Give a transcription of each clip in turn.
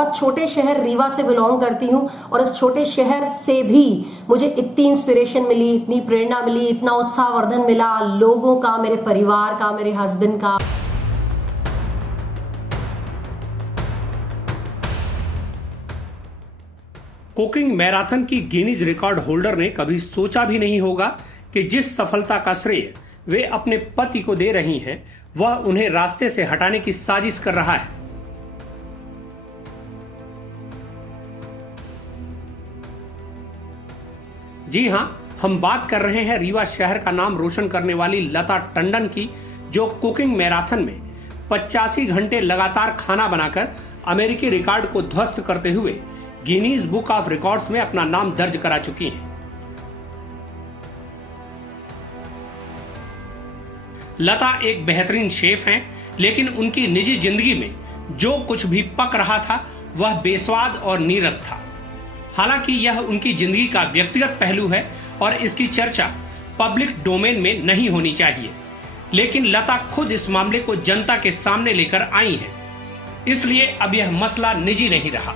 बहुत छोटे शहर रीवा से बिलोंग करती हूँ और इस छोटे शहर से भी मुझे इतनी इंस्पिरेशन मिली, इतनी प्रेरणा मिली, इतना उत्साहवर्धन मिला लोगों का, मेरे परिवार का, मेरे हस्बैंड का। कुकिंग मैराथन की गिनीज रिकॉर्ड होल्डर ने कभी सोचा भी नहीं होगा कि जिस सफलता का श्रेय वे अपने पति को दे रही हैं, वह उन्हें रास्ते से हटाने की साजिश कर रहा है। जी हां, हम बात कर रहे हैं रीवा शहर का नाम रोशन करने वाली लता टंडन की, जो कुकिंग मैराथन में 85 घंटे लगातार खाना बनाकर अमेरिकी रिकॉर्ड को ध्वस्त करते हुए गिनीज बुक ऑफ रिकॉर्ड्स में अपना नाम दर्ज करा चुकी हैं। लता एक बेहतरीन शेफ हैं, लेकिन उनकी निजी जिंदगी में जो कुछ भी पक रहा था वह बेस्वाद और नीरस था। हालांकि यह उनकी जिंदगी का व्यक्तिगत पहलू है और इसकी चर्चा पब्लिक डोमेन में नहीं होनी चाहिए, लेकिन लता खुद इस मामले को जनता के सामने लेकर आई हैं, इसलिए अब यह मसला निजी नहीं रहा।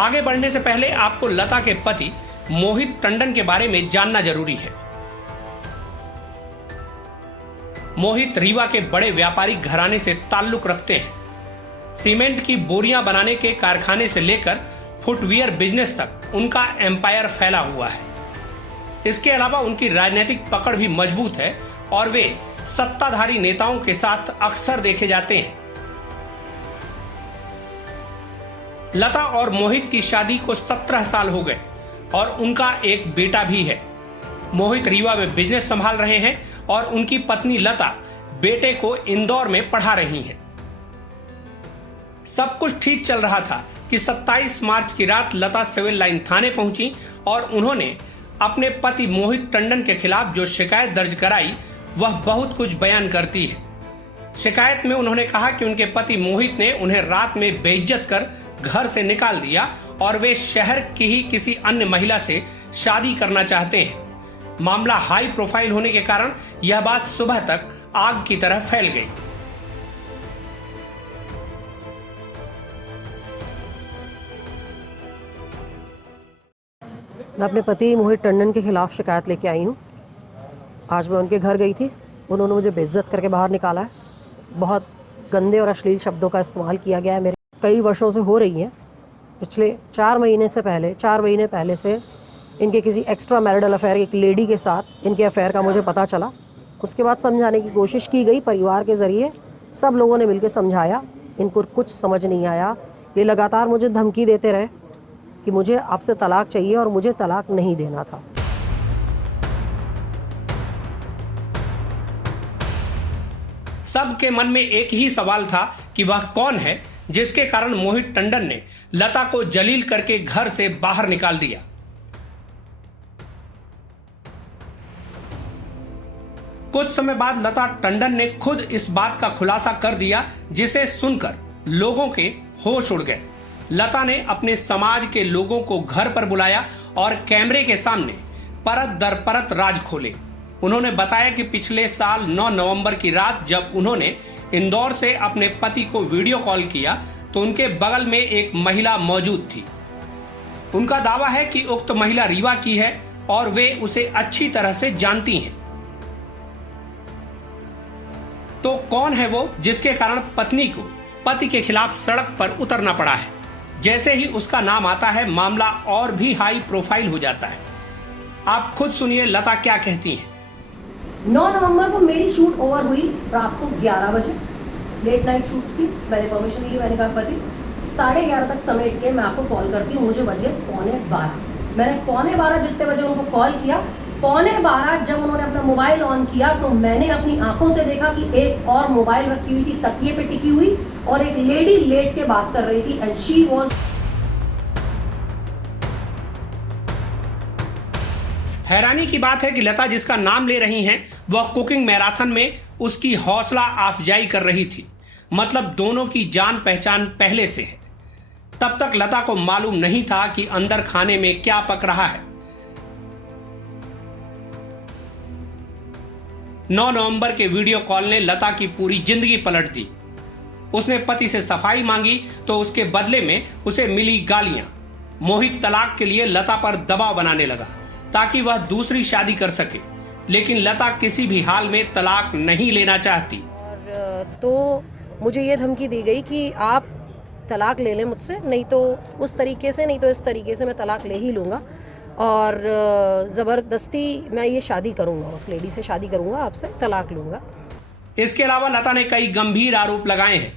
आगे बढ़ने से पहले आपको लता के पति मोहित टंडन के बारे में जानना जरूरी है। मोहित रीवा के बड़े व्यापारिक घराने से ताल्लुक रखते हैं। सीमेंट की बोरियां बनाने के कारखाने से लेकर फुटवियर बिजनेस तक उनका एम्पायर फैला हुआ है। इसके अलावा उनकी राजनीतिक पकड़ भी मजबूत है और वे सत्ताधारी नेताओं के साथ अक्सर देखे जाते हैं। लता और मोहित की शादी को 17 साल हो गए और उनका एक बेटा भी है। मोहित रीवा में बिजनेस संभाल रहे हैं और उनकी पत्नी लता बेटे को इंदौर में पढ़ा रही हैं। सब कुछ ठीक चल रहा था कि 27 मार्च की रात लता सिविल लाइन थाने पहुंची और उन्होंने अपने पति मोहित टंडन के खिलाफ जो शिकायत दर्ज कराई वह बहुत कुछ बयान करती है। शिकायत में उन्होंने कहा कि उनके पति मोहित ने उन्हें रात में बेइज्जत कर घर से निकाल दिया और वे शहर की ही किसी अन्य महिला से शादी करना चाहते हैं। मामला हाई प्रोफाइल होने के कारण यह बात सुबह तक आग की तरह फैल गई। मैं अपने पति मोहित टंडन के खिलाफ शिकायत लेके आई हूँ। आज मैं उनके घर गई थी, उन्होंने मुझे बेइज्जत करके बाहर निकाला है। बहुत गंदे और अश्लील शब्दों का इस्तेमाल किया गया है। मेरे कई वर्षों से हो रही हैं। पिछले 4 महीने पहले से इनके किसी एक्स्ट्रा मैरिटल अफेयर, एक लेडी के साथ इनके अफेयर का मुझे पता चला। उसके बाद समझाने की कोशिश की गई परिवार के ज़रिए, सब लोगों ने मिलकर समझाया, इनको कुछ समझ नहीं आया। ये लगातार मुझे धमकी देते रहे कि मुझे आपसे तलाक चाहिए और मुझे तलाक नहीं देना था। सबके मन में एक ही सवाल था कि वह कौन है जिसके कारण मोहित टंडन ने लता को जलील करके घर से बाहर निकाल दिया। कुछ समय बाद लता टंडन ने खुद इस बात का खुलासा कर दिया, जिसे सुनकर लोगों के होश उड़ गए। लता ने अपने समाज के लोगों को घर पर बुलाया और कैमरे के सामने परत दर परत राज खोले। उन्होंने बताया कि पिछले साल 9 नवंबर की रात जब उन्होंने इंदौर से अपने पति को वीडियो कॉल किया तो उनके बगल में एक महिला मौजूद थी। उनका दावा है कि उक्त महिला रीवा की है और वे उसे अच्छी तरह से जानती हैं। तो कौन है वो जिसके कारण पत्नी को पति के खिलाफ सड़क पर उतरना पड़ा है? जैसे ही उसका नाम आता है मामला और भी हाई प्रोफाइल हो जाता है। आप खुद सुनिए लता क्या कहती हैं। 9 नवंबर को मेरी शूट ओवर हुई रात को 11 बजे। लेट नाइट शूट्स थी। मैंने परमिशन ली, मैंने कहा पति 11:30 तक समेट के मैं आपको कॉल करती हूँ। मुझे बजे 11:15। मैंने 11:15 जितने बजे उनको कॉल किया, 11:15 जब उन्होंने अपना मोबाइल ऑन किया तो मैंने अपनी आंखों से देखा कि एक और मोबाइल रखी हुई थी तकिए पे टिकी हुई और एक लेडी लेट के बात कर रही थी एंड शी वाज। हैरानी की बात है कि लता जिसका नाम ले रही हैं वह कुकिंग मैराथन में उसकी हौसला अफजाई कर रही थी। मतलब दोनों की जान पहचान पहले से है। तब तक लता को मालूम नहीं था कि अंदर खाने में क्या पक रहा है। 9 नवंबर के वीडियो कॉल ने लता की पूरी जिंदगी पलट दी। उसने पति से सफाई मांगी तो उसके बदले में उसे मिली गालियां। मोहित तलाक के लिए लता पर दबाव बनाने लगा ताकि वह दूसरी शादी कर सके, लेकिन लता किसी भी हाल में तलाक नहीं लेना चाहती। और तो मुझे ये धमकी दी गई कि आप तलाक ले लें मुझसे, नहीं तो उस तरीके से, नहीं तो इस तरीके से मैं तलाक ले ही लूँगा और ज़बरदस्ती मैं ये शादी करूँगा, उस लेडी से शादी करूँगा, आपसे तलाक लूँगा। इसके अलावा लता ने कई गंभीर आरोप लगाए हैं।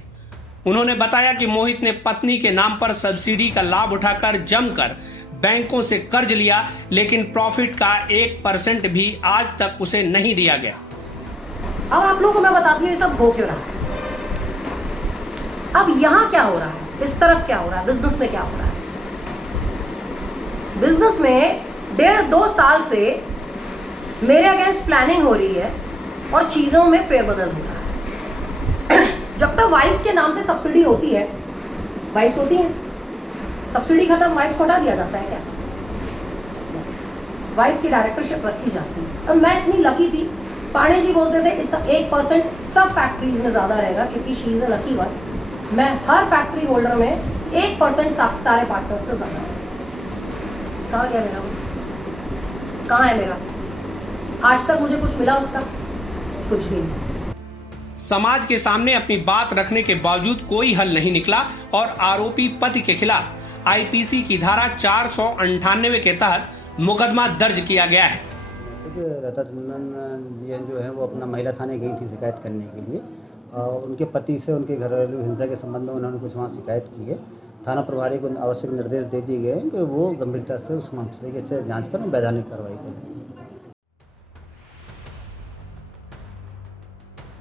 उन्होंने बताया कि मोहित ने पत्नी के नाम पर सब्सिडी का लाभ उठाकर जमकर बैंकों से कर्ज लिया, लेकिन प्रॉफिट का 1% भी आज तक उसे नहीं दिया गया। अब आप लोगों को मैं बताती हूँ ये सब हो क्यों रहा है। अब यहाँ क्या हो रहा है, इस तरफ क्या हो रहा है, बिजनेस में क्या हो रहा है। बिजनेस में 1.5-2 साल से मेरे अगेंस्ट प्लानिंग हो रही है और चीज़ों में फेरबदल हो रहा है। जब तक वाइफ्स के नाम पे सब्सिडी होती है, वाइफ्स होती हैं, सब्सिडी खत्म, वाइफ्स को हटा दिया जाता है क्या? वाइफ्स की डायरेक्टरशिप रखी जाती है। और मैं इतनी लकी थी, पांडे जी बोलते थे इसका 1% सब फैक्ट्रीज में ज़्यादा रहेगा क्योंकि she is a lucky one. मैं हर फैक्ट्री होल्डर में 1% सारे पार्टनर्स से ज़्यादा। कहाँ गया मेरा? कहाँ है मेरा? आज तक मुझे कुछ मिला उसका? कुछ भी नहीं। समाज के सामने अपनी बात रखने के बावजूद कोई हल नहीं निकला और आरोपी पति के खिलाफ आईपीसी की धारा 498 के तहत मुकदमा दर्ज किया गया है। लता टंडन जी जो है वो अपना महिला थाने गई थी शिकायत करने के लिए। उनके पति से उनके घरेलू हिंसा के संबंध में उन्होंने कुछ वहाँ शिकायत की है। थाना प्रभारी को आवश्यक निर्देश दे दिए गए हैं कि वो गंभीरता से उस मामले की अच्छे जाँच कर वैधानिक कार्रवाई करें।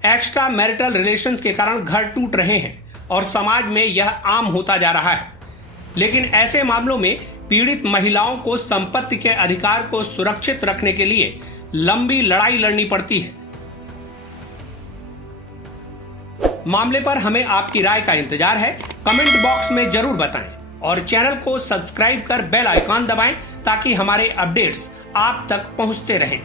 एक्स्ट्रा मैरिटल रिलेशंस के कारण घर टूट रहे हैं और समाज में यह आम होता जा रहा है, लेकिन ऐसे मामलों में पीड़ित महिलाओं को संपत्ति के अधिकार को सुरक्षित रखने के लिए लंबी लड़ाई लड़नी पड़ती है। मामले पर हमें आपकी राय का इंतजार है। कमेंट बॉक्स में जरूर बताएं और चैनल को सब्सक्राइब कर बेल आइकॉन दबाएं ताकि हमारे अपडेट्स आप तक पहुंचते रहें।